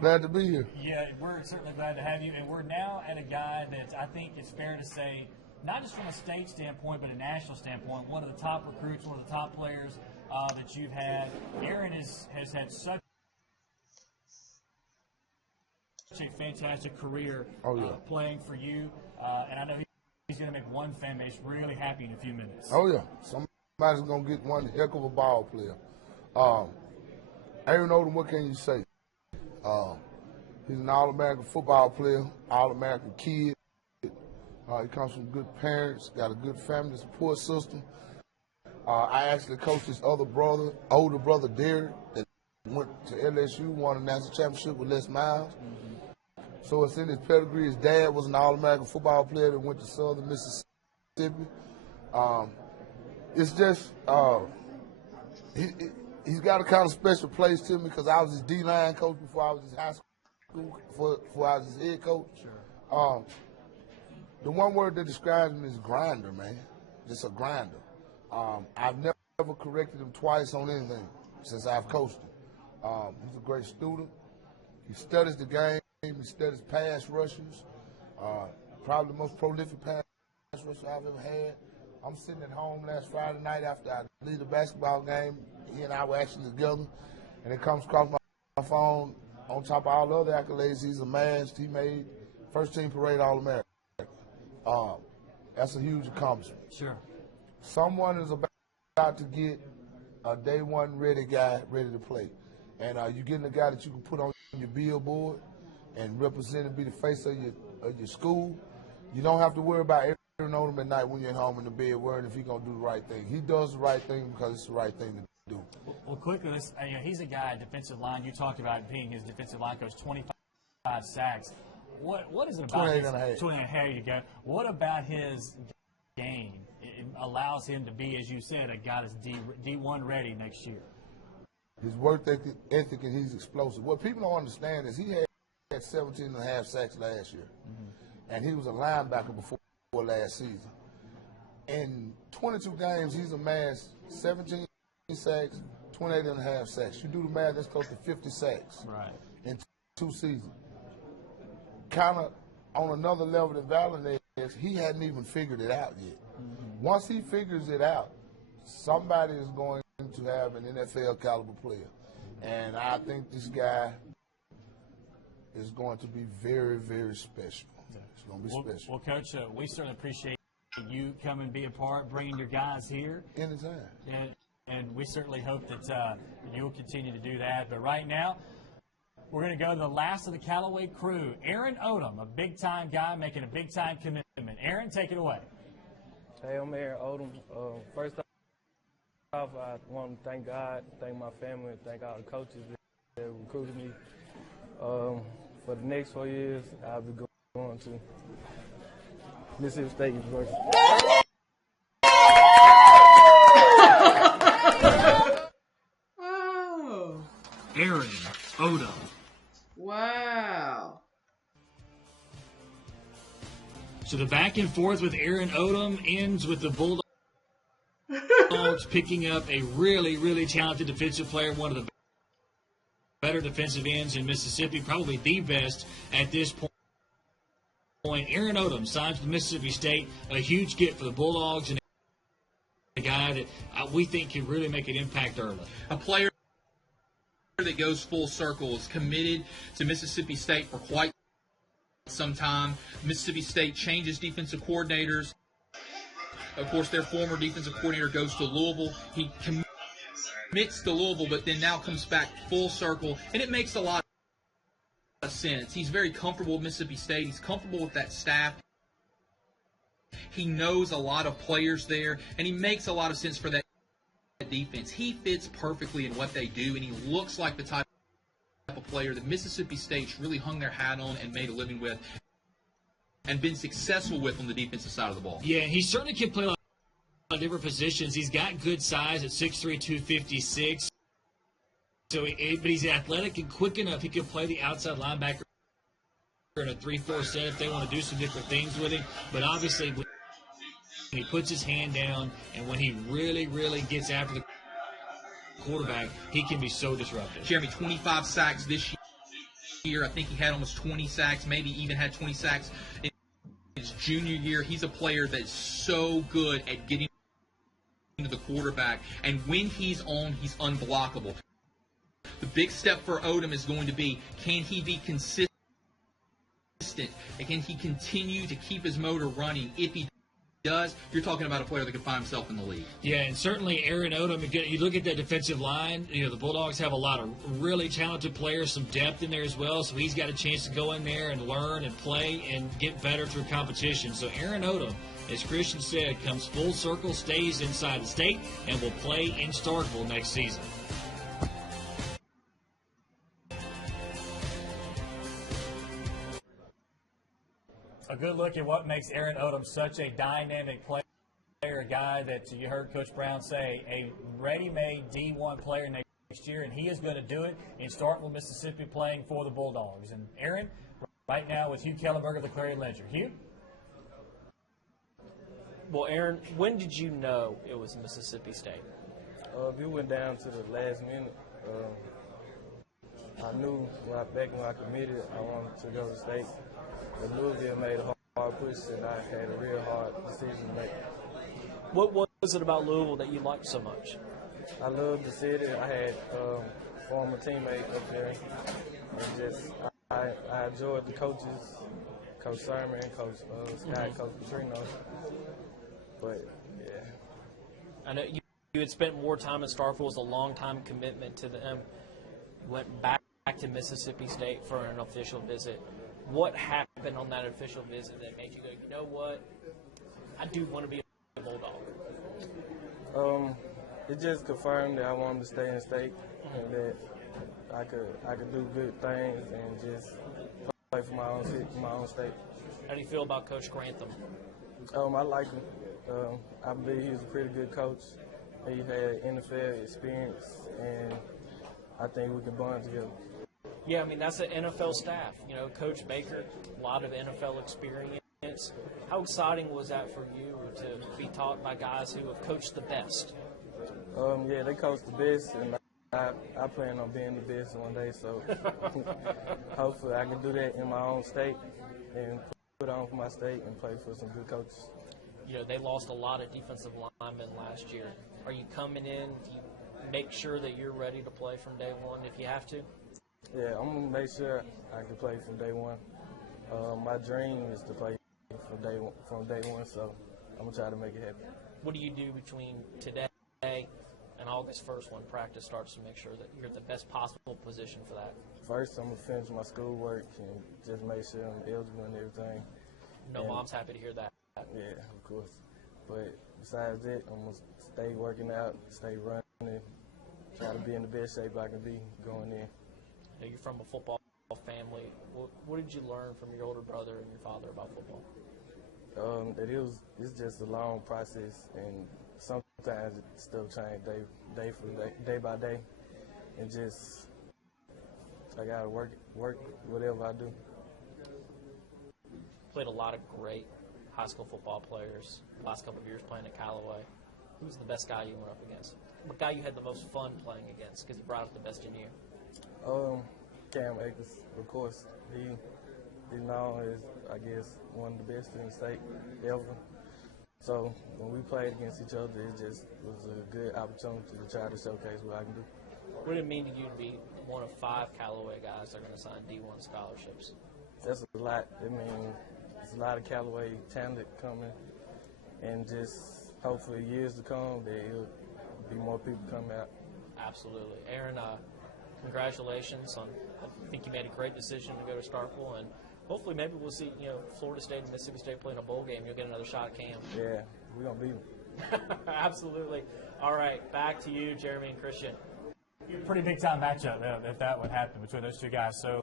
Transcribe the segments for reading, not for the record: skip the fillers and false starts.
Glad to be here. Yeah, we're certainly glad to have you. And we're now at a guy that I think it's fair to say, not just from a state standpoint, but a national standpoint, one of the top recruits, one of the top players that you've had. Aaron has had such a fantastic career playing for you. And I know he's going to make one fan base really happy in a few minutes. Oh, yeah. Somebody's going to get one heck of a ball player. Aaron Odom, what can you say? He's an All-American football player, All-American kid. He comes from good parents, got a good family support system. I actually coached his older brother, Derek, that went to LSU, won a national championship with Les Miles. So it's in his pedigree. His dad was an All-American football player that went to Southern Mississippi. It's just he's got a kind of special place to me because I was his D-line coach before I was his high school, before I was his head coach. Sure. The one word that describes him is grinder, man. Just a grinder. I've never corrected him twice on anything since I've coached him. He's a great student. He studies the game. He studies pass rushers. Probably the most prolific pass rusher I've ever had. I'm sitting at home last Friday night after I lead a basketball game. He and I were actually together, and it comes across my phone. On top of all the other accolades, he's amassed. He made first-team parade All-American. That's a huge accomplishment. Sure. Someone is about to get a day one ready guy ready to play. And you're getting a guy that you can put on your billboard and represent and be the face of your school. You don't have to worry about Aaron Odom at night when you're at home in the bed worrying if he's going to do the right thing. He does the right thing because it's the right thing to do. Well, quickly, he's a guy, defensive line. You talked about being his defensive line coach, 25 sacks. What is it about 28 and a half. 28 and a half, you go. What about his game it allows him to be, as you said, a guy that's D1 ready next year? His work ethic and he's explosive. What people don't understand is he had 17 and a half sacks last year. And he was a linebacker before last season. In 22 games, he's amassed 17 sacks, 28 and a half sacks. You do the math, that's close to 50 sacks in 2 seasons. Kind of on another level than Valdez is, he hadn't even figured it out yet. Once he figures it out, somebody is going to have an NFL caliber player. And I think this guy is going to be very, very special. It's going to be special. Well, Coach, we certainly appreciate you come and be a part, bringing your guys here. Anytime. And we certainly hope that you'll continue to do that. But right now, we're going to go to the last of the Callaway crew. Aaron Odom, a big-time guy making a big-time commitment. Aaron, take it away. Hey, I'm Aaron Odom. First off, I want to thank God, thank my family, and thank all the coaches that recruited me. For the next 4 years, I'll be going to Mississippi State University. Oh. Aaron Odom. Wow. So the back and forth with Aaron Odom ends with the Bulldogs picking up a really, really talented defensive player, one of the better defensive ends in Mississippi, probably the best at this point. Aaron Odom signs with Mississippi State, a huge get for the Bulldogs, and a guy that we think can really make an impact early. A player that goes full circle, is committed to Mississippi State for quite some time. Mississippi State changes defensive coordinators. Of course, their former defensive coordinator goes to Louisville. He commits to Louisville, but then now comes back full circle, and it makes a lot of sense. He's very comfortable with Mississippi State. He's comfortable with that staff. He knows a lot of players there, and he makes a lot of sense for that defense. He fits perfectly in what they do, and he looks like the type of player that Mississippi State's really hung their hat on and made a living with and been successful with on the defensive side of the ball. Yeah, he certainly can play a lot of different positions. He's got good size at 6'3", 256. So, but he's athletic and quick enough. He can play the outside linebacker in a 3-4 set if they want to do some different things with him. But obviously, when he puts his hand down and when he really, really gets after the quarterback, he can be so disruptive. Jeremy, 25 sacks this year. I think he had almost 20 sacks, maybe even had 20 sacks in his junior year. He's a player that's so good at getting to the quarterback, and when he's on, he's unblockable. The big step for Odom is going to be, can he be consistent, and can he continue to keep his motor running? If he does, you're talking about a player that can find himself in the league. Yeah, and certainly Aaron Odom, again, you look at that defensive line, the Bulldogs have a lot of really talented players, some depth in there as well, so he's got a chance to go in there and learn and play and get better through competition. So Aaron Odom, as Christian said, comes full circle, stays inside the state, and will play in Starkville next season. A good look at what makes Aaron Odom such a dynamic player, a guy that you heard Coach Brown say, a ready-made D1 player next year, and he is going to do it in Starkville, Mississippi, playing for the Bulldogs. And Aaron, right now with Hugh Kellenberger of the Clarion Ledger. Hugh? Well, Aaron, when did you know it was Mississippi State? We went down to the last minute. I knew back when I committed, I wanted to go to state. But Louisville made a hard push, and I had a real hard decision to make. What was it about Louisville that you liked so much? I loved the city. I had former teammates up there. And just I enjoyed the coaches, Coach Sermon, Coach Scott, Coach Petrino. But, yeah. I know you had spent more time at Starkville. It was a long-time commitment to them. Went back to Mississippi State for an official visit. What happened on that official visit that made you go, you know what, I do want to be a Bulldog? It just confirmed that I wanted to stay in state and that I could do good things and just play for my own state. How do you feel about Coach Grantham? I like him. I believe he was a pretty good coach. He had NFL experience, and I think we can bond together. Yeah, I mean, that's an NFL staff. Coach Baker, a lot of NFL experience. How exciting was that for you to be taught by guys who have coached the best? Yeah, they coach the best, and I plan on being the best one day. So hopefully I can do that in my own state and put on for my state and play for some good coaches. They lost a lot of defensive linemen last year. Are you coming in? Do you make sure that you're ready to play from day one if you have to? Yeah, I'm going to make sure I can play from day one. My dream is to play from day one, so I'm going to try to make it happen. What do you do between today and August 1st when practice starts to make sure that you're in the best possible position for that? First, I'm going to finish my schoolwork and just make sure I'm eligible and everything. Mom's happy to hear that. Yeah, of course. But besides that, I'm going to stay working out, stay running, try to be in the best shape I can be going in. You're from a football family. What did you learn from your older brother and your father about football? That it's just a long process, and sometimes stuff changes day by day, and just I gotta work whatever I do. Played a lot of great high school football players the last couple of years playing at Callaway. Who's the best guy you went up against? What guy you had the most fun playing against because he brought out the best in you? Cam Akers, of course. He's known as, I guess, one of the best in the state ever. So when we played against each other, it just was a good opportunity to try to showcase what I can do. What did it mean to you to be one of 5 Callaway guys that are going to sign D1 scholarships? That's a lot. I mean, there's a lot of Callaway talent coming, and just hopefully years to come, there'll be more people coming out. Absolutely. Aaron, congratulations on. I think you made a great decision to go to Starkville, and hopefully maybe we'll see Florida State and Mississippi State play in a bowl game. You'll get another shot at Cam. Yeah, we're gonna beat them. Absolutely. All right, back to you, Jeremy and Christian. Pretty big time matchup if that would happen between those two guys. So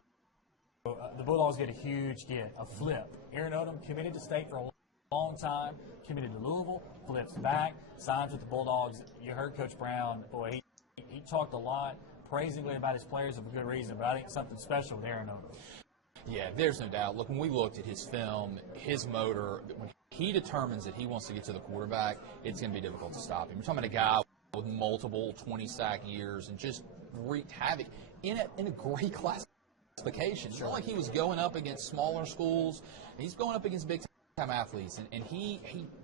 the Bulldogs get a flip. Aaron Odom committed to state for a long time, committed to Louisville, flips back, signs with the Bulldogs. You heard Coach Brown. Boy, he talked a lot praisingly about his players for good reason, but I think something special with Aaron Odom. Yeah, there's no doubt. Look, when we looked at his film, his motor, when he determines that he wants to get to the quarterback, it's going to be difficult to stop him. You're talking about a guy with multiple 20-sack years and just wreaked havoc in a great class specifications. It's not like he was going up against smaller schools. He's going up against big-time athletes, and he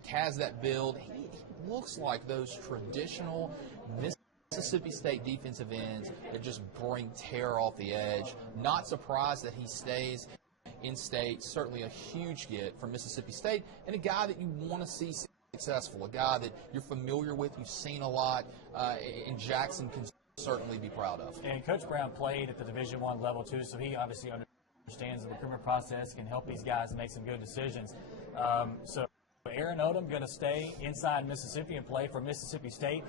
has that build. He looks like those traditional Mississippi State defensive ends that just bring terror off the edge. Not surprised that he stays in state. Certainly a huge get from Mississippi State, and a guy that you want to see successful, a guy that you're familiar with, you've seen a lot, and Jackson can certainly be proud of. And Coach Brown played at the Division I level too, so he obviously understands the recruitment process, can help these guys make some good decisions. So Aaron Odom going to stay inside Mississippi and play for Mississippi State.